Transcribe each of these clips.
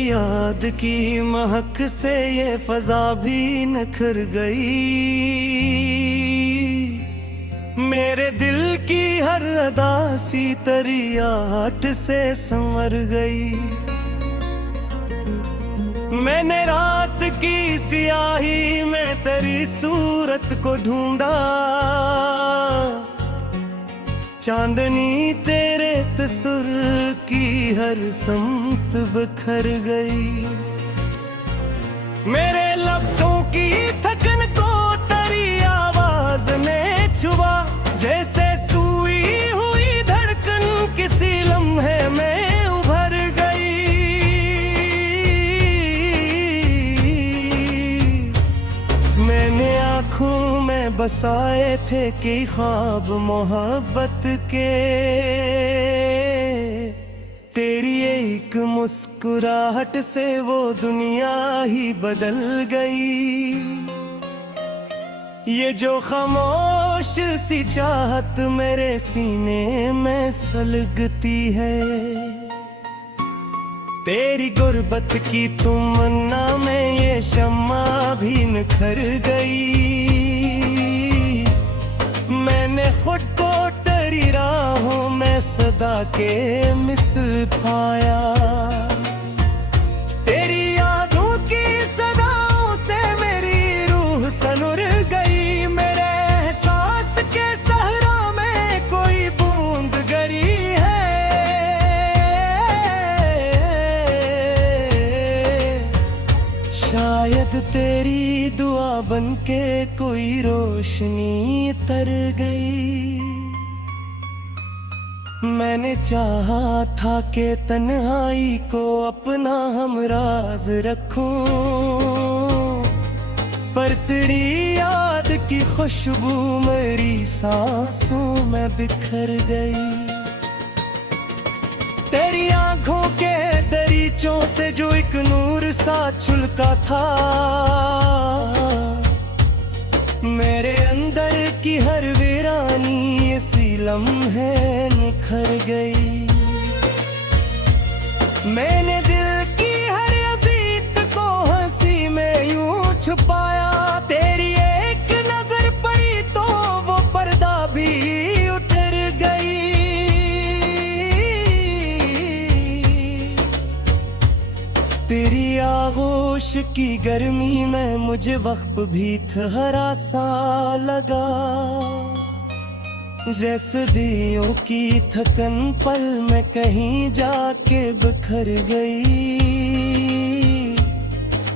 तेरी याद की महक से ये फजा भी निखर गई। मेरे दिल की हर अदा सी तेरी आहट से संवर गई। मैंने रात की सियाही में तेरी सूरत को ढूंढा, चांदनी तेरे तसुर की हर समत बिखर गई। मेरे लफ्जों की थकन को तेरी आवाज ने छुआ, जैसे सुई हुई धड़कन किसी लम्हे में उभर गई। मैंने आँखों में बसाए थे कई ख्वाब मोहब्बत के, तेरी एक मुस्कुराहट से वो दुनिया ही बदल गई। ये जो खामोश सी चाहत मेरे सीने में सलगती है, तेरी गुर्बत की तमन्ना में ये शम्मा भी निखर गई। मैंने खुद को तेरी राहों में सदा के मिसल पाया, तेरी यादों की सदाओं से मेरी रूह सनुर गई। मेरे एहसास के सहरा में कोई बूंद गरी है, शायद तेरी दुआ बनके कोई रोशनी तर गई। मैंने चाहा था कि तन्हाई को अपना हमराज रखूं, पर तेरी याद की खुशबू मेरी सांसों में बिखर गई। तेरी आंखों के दरीचों से जो एक नूर सा छुलका था, मेरे अंदर की हर वीरानी इसी लम्हे निखर गई। मैंने दिल की हर अजीत को हंसी में यूं छुपाया, तेरी एक नजर पड़ी तो वो पर्दा भी उतर गई। तेरी आगोश की गर्मी में मुझे वक्त भी ठहरा सा लगा, जैसे दियों की थकन पल में कहीं जाके बिखर गई।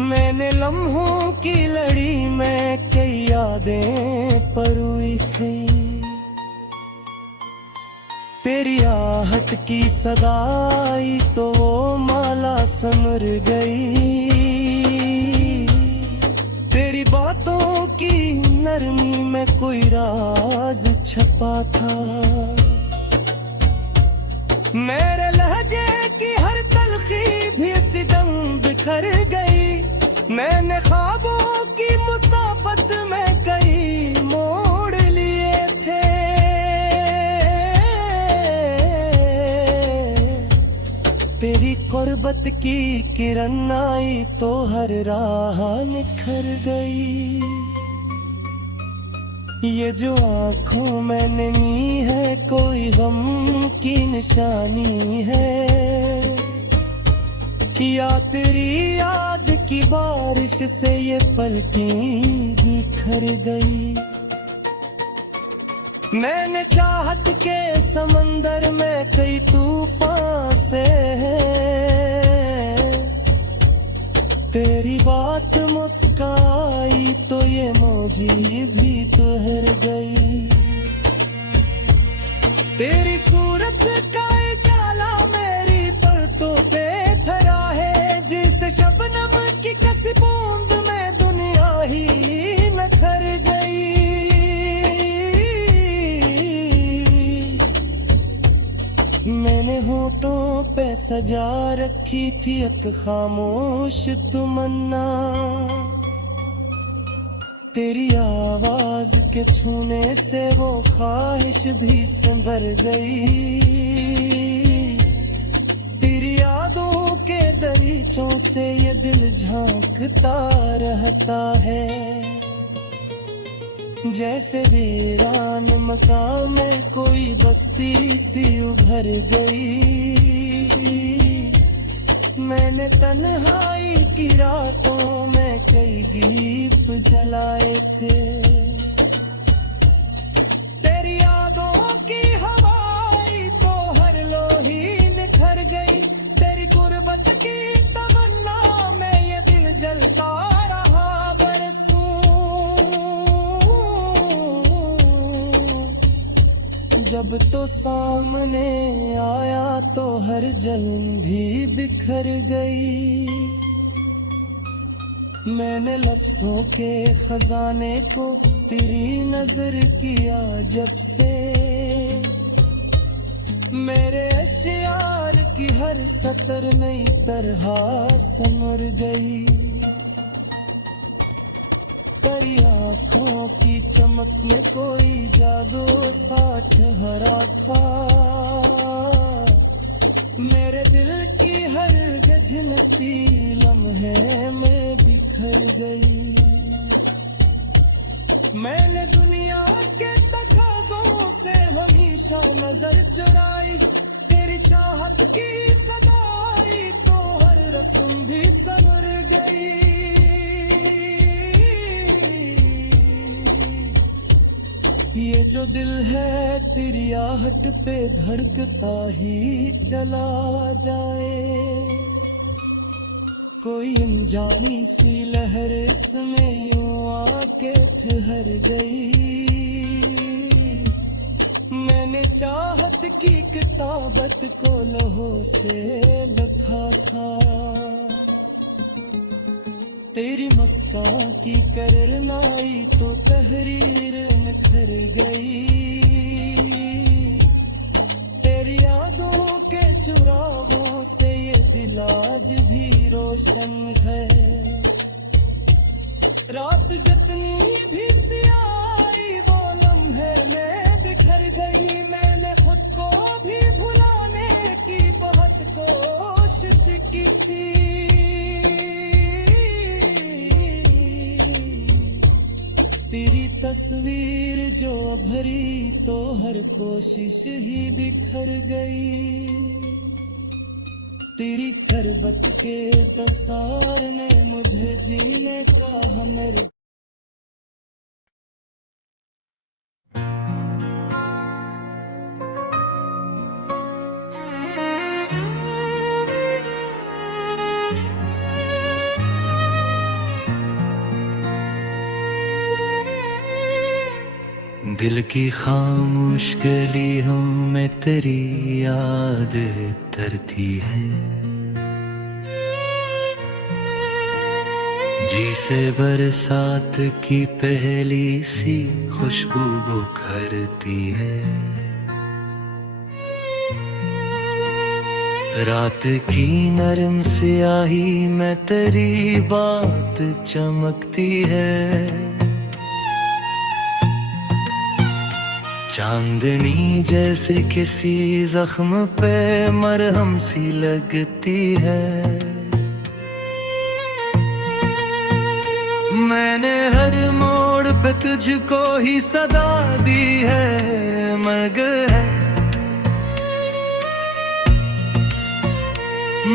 मैंने लम्हों की लड़ी में कई यादें परोई थी, तेरी आहट की सदाई तो वो माला सनर गई। तेरी बातों की नरमी में कोई राज छपा था, मेरे लहजे की हर तलखी भी सिदम बिखर गई। मैंने ख्वाबों की मुसाफत में कई मोड़ लिए थे, तेरी कुर्बत की किरण आई तो हर राह निखर गई। ये जो आँखों में नमी है कोई गम की निशानी है, या तेरी याद की बारिश से ये पलकें बिखर गई। मैंने चाहत के समंदर में कई तूफान से तेरी बात मुस्काई तो ये मौजी भी तोहर गई। तेरी सूरत का जाला मेरी परतों पे धरा है, जिस शबनम की कसी बूंद में दुनिया ही निखर गई। मैंने होठों पे सजा रखी थी एक खामोश तमन्ना, तेरी आवाज के छूने से वो ख्वाहिश भी संवर गई। तेरी यादों के दरीचों से ये दिल झांकता रहता है। जैसे वीरान मकान में कोई बस्ती सी उभर गई। मैंने तन्हाई की रातों में कई दीप जलाए थे। तेरी यादों की हवाई तो हर लोही निखर गई। तेरी गुर्बत की तमन्ना में ये दिल जलता रहा बरसों। जब तो सामने आया तो हर जलन भी बिखर गई। मैंने लफ्जों के खजाने को तेरी नजर किया जब से। मेरे अशियार की हर सतर नई तरह समर गई। तेरी आँखों की चमक में कोई जादू सा ठहरा था। मेरे दिल की हर गजन सी लम्हे में बिखर गई। मैंने दुनिया के तकाज़ों से हमेशा नजर चुराई। तेरी चाहत की सदाई तो हर रस्म भी संवर गई। ये जो दिल है तेरी आहट पे धड़कता ही चला जाए। कोई अनजानी सी लहर इसमें यूं आके ठहर गई। मैंने चाहत की किताबत को लहू से लिखा था। तेरी मुस्कान की करनाई तो तहरीर निखर गई। तेरी यादों के चुरावों से ये दिल आज भी रोशन है। रात जितनी भी सियाई वो लम्हे में बिखर गई। मैंने खुद को भी भुलाने की बहुत कोशिश की थी। तेरी तस्वीर जो भरी तो हर कोशिश ही बिखर गई। तेरी खरबत के तसार ने मुझे जीने का हुनर। दिल की खामोश गलियों में तेरी याद तरती है। जी से बरसात की पहली सी खुशबू बुखरती है। रात की नरम स्याही में तेरी बात चमकती है। चांदनी जैसे किसी जख्म पे मरहम सी लगती है। मैंने हर मोड़ पे तुझको ही सदा दी है मगर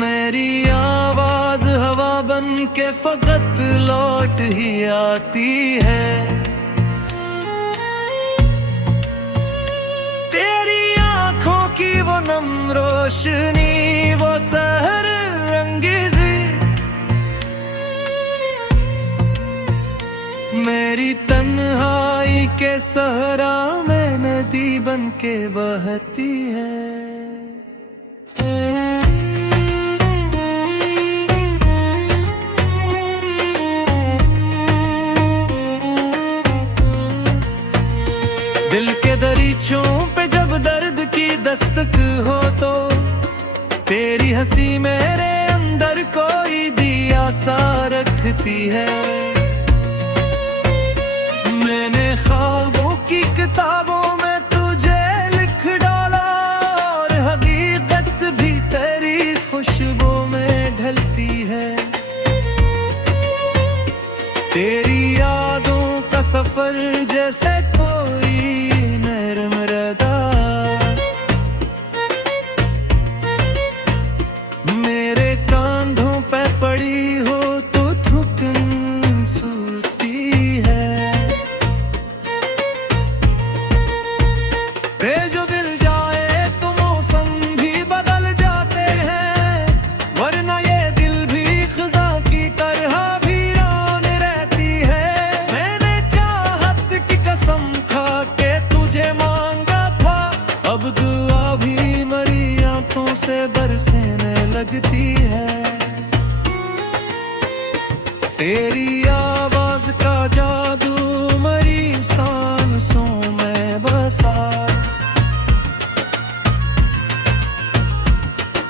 मेरी आवाज हवा बन के फकत लौट ही आती है। वो नम रोशनी वो सहर रंगीजी मेरी तन्हाई के सहरा में नदी बन के बहती है। दिल के दरीचों पे जब दर्द की दस्तक हो तो तेरी हंसी मेरे अंदर कोई दिया सा रखती है। मैंने ख्वाबों की किताबों में तुझे लिख डाला और हकीकत भी तेरी खुशबू में तेरी यादों का सफर जैसे कोई नरम रदा, मेरे कांधों पे पड़ी हो तो थुकन सूती है। जो दिल जाए तो मौसम भी बदल जाते हैं, वरना ये दिल भी खज़ां की तरह भी आन रहती है। मैंने चाहत की कसम खा के तुझे मांगा था, अब दुआ भी मरी आंखों से बरसने लगती है। तेरी आवाज का जादू मरी सांसों में बसा,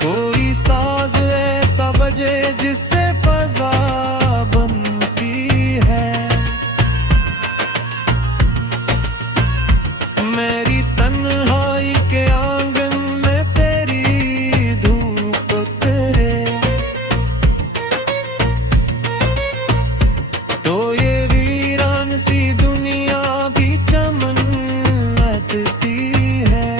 कोई साज ऐसा बजे जिससे फजा बनती है। मेरी तन्हाई के आंगन में तेरी धूप करे, तो ये वीरान सी दुनिया भी चमन लगती है।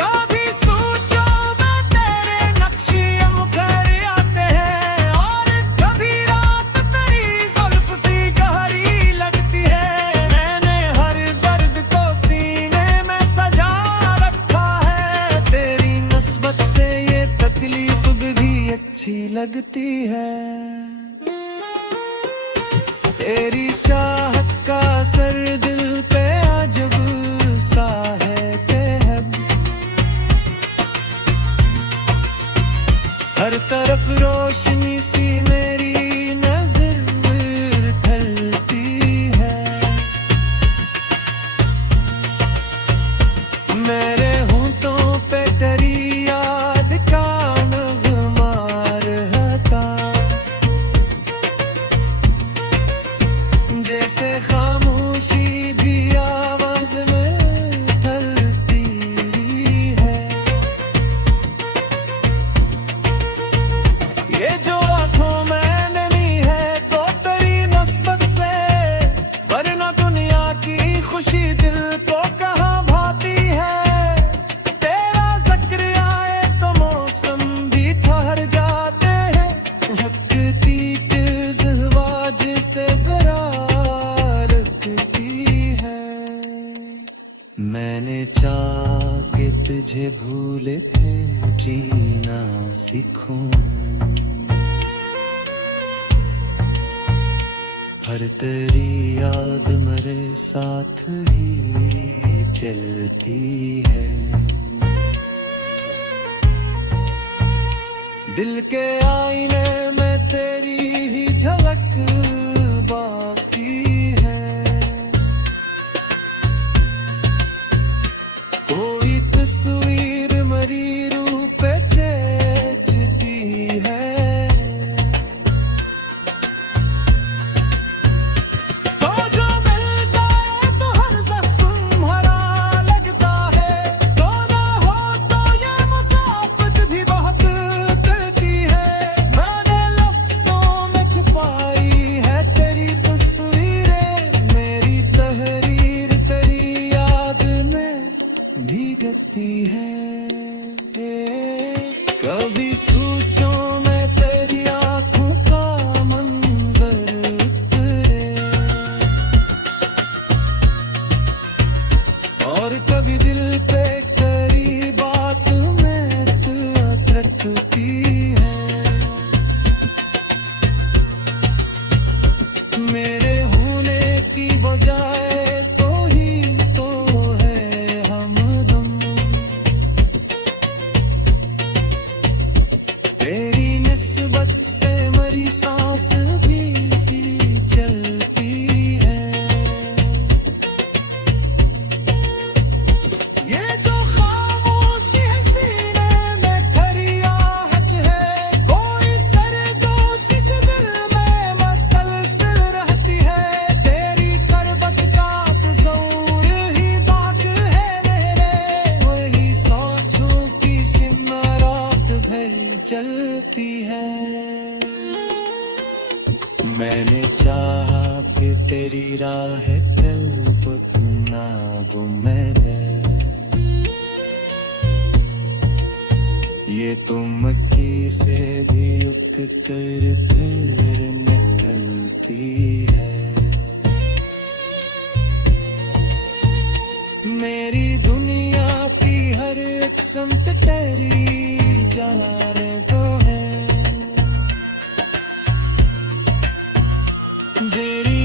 कभी सोचो मैं तेरे नक्शियों घर आते हैं, और कभी रात तेरी जुल्फ सी गहरी लगती है। मैंने हर दर्द को सीने में सजा रखा है, तेरी नस्बत से ये तकलीफ भी अच्छी लगती है। तेरी चाहत का असर दिल पे अजब सा है कि हर तरफ रोशनी सी मेरी नजर ढलती है। मेरे होंठों पे तेरी याद का नगमा रहता, जैसे खामोशी भी आवाज में ढलती है। ये जो आंखों में नमी है तो तेरी नस्बत से, वरना दुनिया की खुशी दिल को कहाँ भाती है। तेरा जिक्र आए तो मौसम भी ठहर जाते हैं, हकती ज़हवाज से जरा रखती है। मैंने चाह के तुझे भूले थे जीना सीखूं, हर तेरी याद मेरे साथ ही चलती है। दिल के आईने में तेरी ही झलक बाकी है, कोई तस्वीर मरी रूह पे चेचती है। तो जो मिल जाए तो हर जख्म हरा लगता है, तो ना हो तो ये मुसाफत भी बहुत करती है। मैंने मैंने चाहा कि तेरी राह चल ना गुम रहे, ये तुम किसे भी रुक कर फिर निकलती है। मेरी दुनिया की हर एक संत तेरी जार को है, मेरी